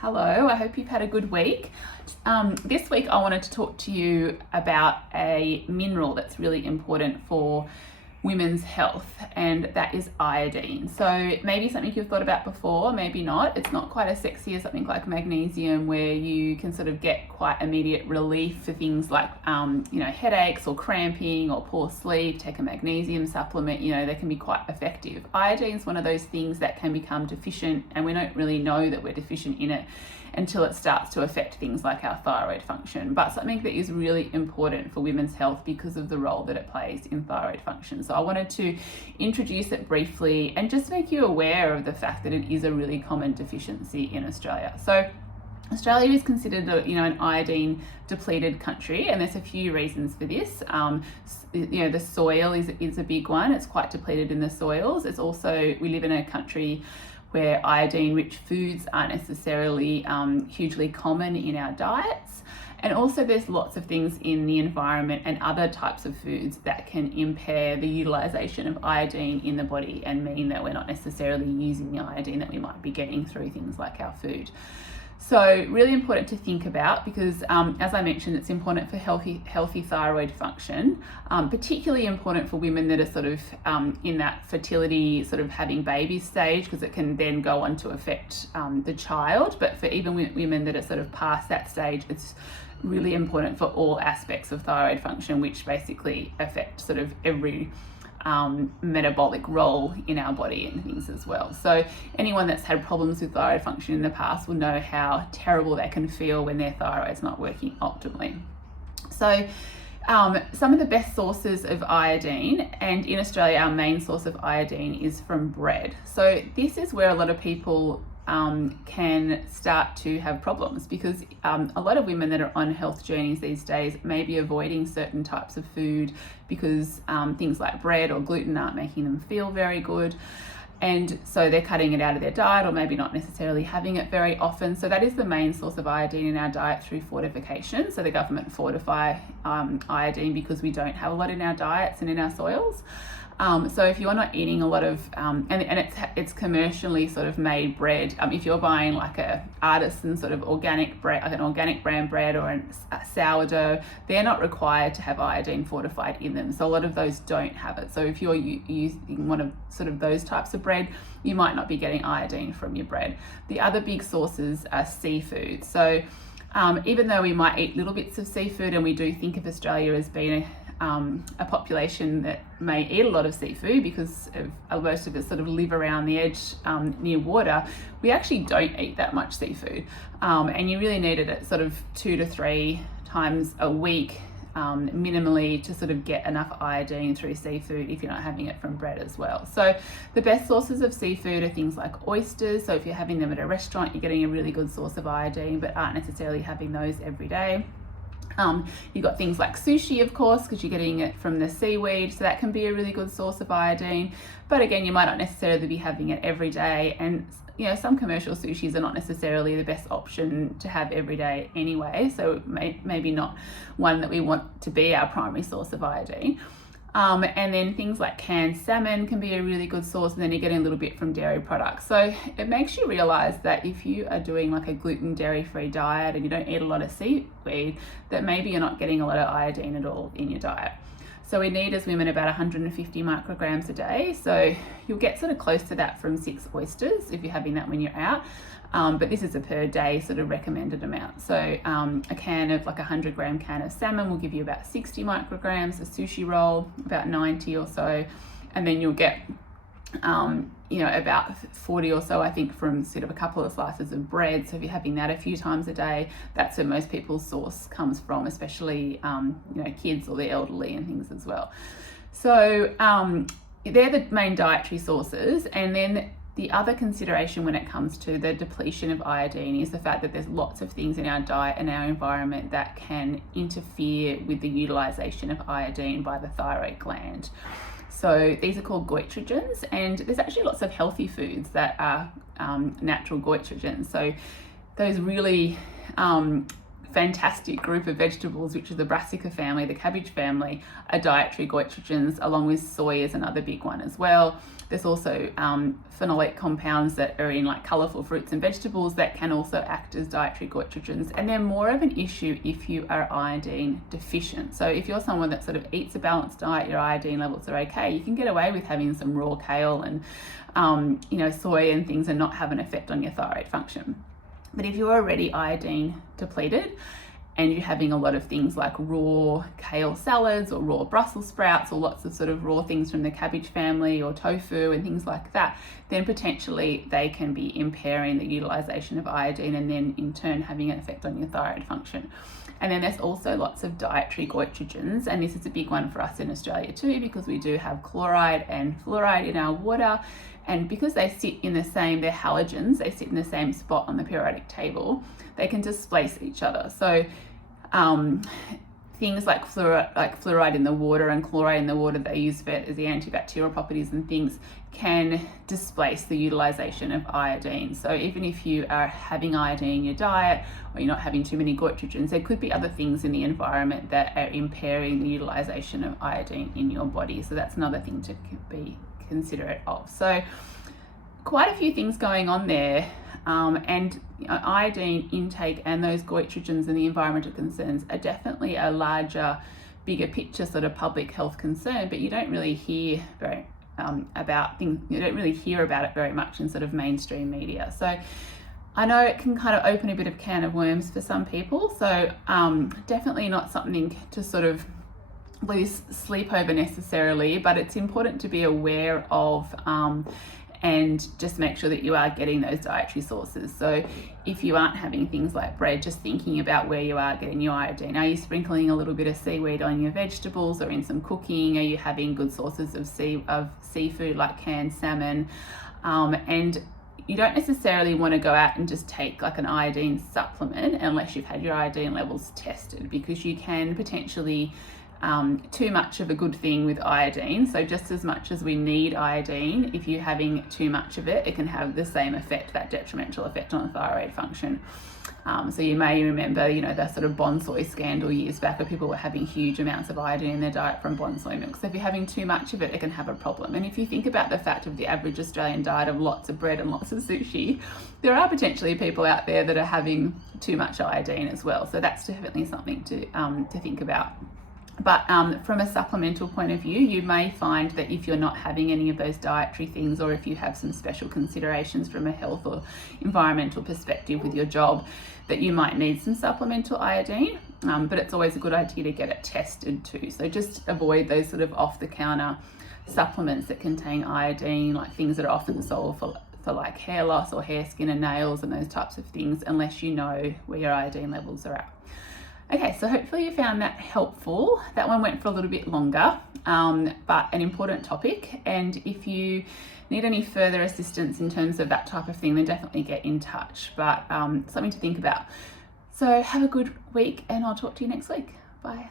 Hello, I hope you've had a good week. This week I wanted to talk to you about a mineral that's really important for women's health, and that is iodine. So maybe something you've thought about before, maybe not. It's not quite as sexy as something like magnesium, where you can sort of get quite immediate relief for things like headaches or cramping or poor sleep. Take a magnesium supplement, they can be quite effective. Iodine is one of those things that can become deficient, and we don't really know that we're deficient in it until it starts to affect things like our thyroid function, but something that is really important for women's health because of the role that it plays in thyroid function. So I wanted to introduce it briefly and just make you aware of the fact that it is a really common deficiency in Australia. So Australia is considered an iodine depleted country, and there's a few reasons for this. The soil is a big one. It's quite depleted in the soils. It's also, we live in a country where iodine-rich foods aren't necessarily hugely common in our diets. And also there's lots of things in the environment and other types of foods that can impair the utilization of iodine in the body and mean that we're not necessarily using the iodine that we might be getting through things like our food. So really important to think about because, as I mentioned, it's important for healthy thyroid function, particularly important for women that are sort of in that fertility, sort of having baby stage, because it can then go on to affect the child. But for even women that are sort of past that stage, it's really important for all aspects of thyroid function, which basically affect sort of every metabolic role in our body and things as well. So anyone that's had problems with thyroid function in the past will know how terrible they can feel when their thyroid's not working optimally. So some of the best sources of iodine, and in Australia our main source of iodine is from bread. So this is where a lot of people can start to have problems because a lot of women that are on health journeys these days may be avoiding certain types of food because things like bread or gluten aren't making them feel very good, and so they're cutting it out of their diet or maybe not necessarily having it very often. So that is the main source of iodine in our diet through fortification. So the government fortify iodine because we don't have a lot in our diets and in our soils. So if you're not eating a lot of, and it's commercially sort of made bread, if you're buying like a artisan sort of organic bread, like an organic brand bread or a sourdough, they're not required to have iodine fortified in them. So a lot of those don't have it. So if you're using one of sort of those types of bread, you might not be getting iodine from your bread. The other big sources are seafood. So even though we might eat little bits of seafood, and we do think of Australia as being a population that may eat a lot of seafood because most of us sort of live around the edge near water, we actually don't eat that much seafood, and you really need it at sort of 2 to 3 times a week minimally to sort of get enough iodine through seafood if you're not having it from bread as well. So the best sources of seafood are things like oysters. So if you're having them at a restaurant, you're getting a really good source of iodine, but aren't necessarily having those every day. You've got things like sushi, of course, because you're getting it from the seaweed, so that can be a really good source of iodine. But again, you might not necessarily be having it every day, and some commercial sushis are not necessarily the best option to have every day anyway, so maybe not one that we want to be our primary source of iodine. And then things like canned salmon can be a really good source, and then you're getting a little bit from dairy products. So it makes you realize that if you are doing like a gluten dairy-free diet and you don't eat a lot of seaweed, that maybe you're not getting a lot of iodine at all in your diet. So we need as women about 150 micrograms a day. So you'll get sort of close to that from 6 oysters if you're having that when you're out. But this is a per day sort of recommended amount. So a can of like 100-gram can of salmon will give you about 60 micrograms, a sushi roll about 90 or so, and then you'll get about 40 or so, I think, from sort of a couple of slices of bread. So if you're having that a few times a day, that's where most people's source comes from, especially kids or the elderly and things as well. So they're the main dietary sources. And then the other consideration when it comes to the depletion of iodine is the fact that there's lots of things in our diet and our environment that can interfere with the utilization of iodine by the thyroid gland. So these are called goitrogens, and there's actually lots of healthy foods that are natural goitrogens. So those really fantastic group of vegetables, which is the brassica family, the cabbage family, are dietary goitrogens, along with soy is another big one as well. There's also phenolic compounds that are in like colourful fruits and vegetables that can also act as dietary goitrogens, and they're more of an issue if you are iodine deficient. So if you're someone that sort of eats a balanced diet, your iodine levels are okay, you can get away with having some raw kale and soy and things and not have an effect on your thyroid function. But if you're already iodine depleted and you're having a lot of things like raw kale salads or raw Brussels sprouts or lots of sort of raw things from the cabbage family or tofu and things like that, then potentially they can be impairing the utilization of iodine and then in turn having an effect on your thyroid function. And then there's also lots of dietary goitrogens, and this is a big one for us in Australia too, because we do have chloride and fluoride in our water, and because they sit in the same, they're halogens, they sit in the same spot on the periodic table, they can displace each other. So things like fluoride in the water and chloride in the water they use for as the antibacterial properties and things can displace the utilization of iodine. So even if you are having iodine in your diet or you're not having too many goitrogens, there could be other things in the environment that are impairing the utilization of iodine in your body. So that's another thing to be considerate of. So quite a few things going on there. And iodine intake and those goitrogens and the environmental concerns are definitely a larger, bigger picture sort of public health concern, but you don't really hear about it very much in sort of mainstream media. So I know it can kind of open a bit of can of worms for some people. So definitely not something to sort of lose sleep over necessarily, but it's important to be aware of and just make sure that you are getting those dietary sources. So if you aren't having things like bread, just thinking about where you are getting your iodine. Are you sprinkling a little bit of seaweed on your vegetables or in some cooking? Are you having good sources of seafood like canned salmon? And you don't necessarily want to go out and just take like an iodine supplement unless you've had your iodine levels tested, because you can potentially too much of a good thing with iodine. So just as much as we need iodine, if you're having too much of it, it can have the same effect, that detrimental effect on thyroid function. So you may remember, the sort of bonsai scandal years back where people were having huge amounts of iodine in their diet from bonsai milk. So if you're having too much of it, it can have a problem. And if you think about the fact of the average Australian diet of lots of bread and lots of sushi, there are potentially people out there that are having too much iodine as well. So that's definitely something to think about. But from a supplemental point of view, you may find that if you're not having any of those dietary things, or if you have some special considerations from a health or environmental perspective with your job, that you might need some supplemental iodine. But it's always a good idea to get it tested too. So just avoid those sort of off-the-counter supplements that contain iodine, like things that are often sold for like hair loss or hair, skin and nails and those types of things, unless you know where your iodine levels are at. Okay, so hopefully you found that helpful. That one went for a little bit longer, but an important topic. And if you need any further assistance in terms of that type of thing, then definitely get in touch. But something to think about. So have a good week, and I'll talk to you next week. Bye.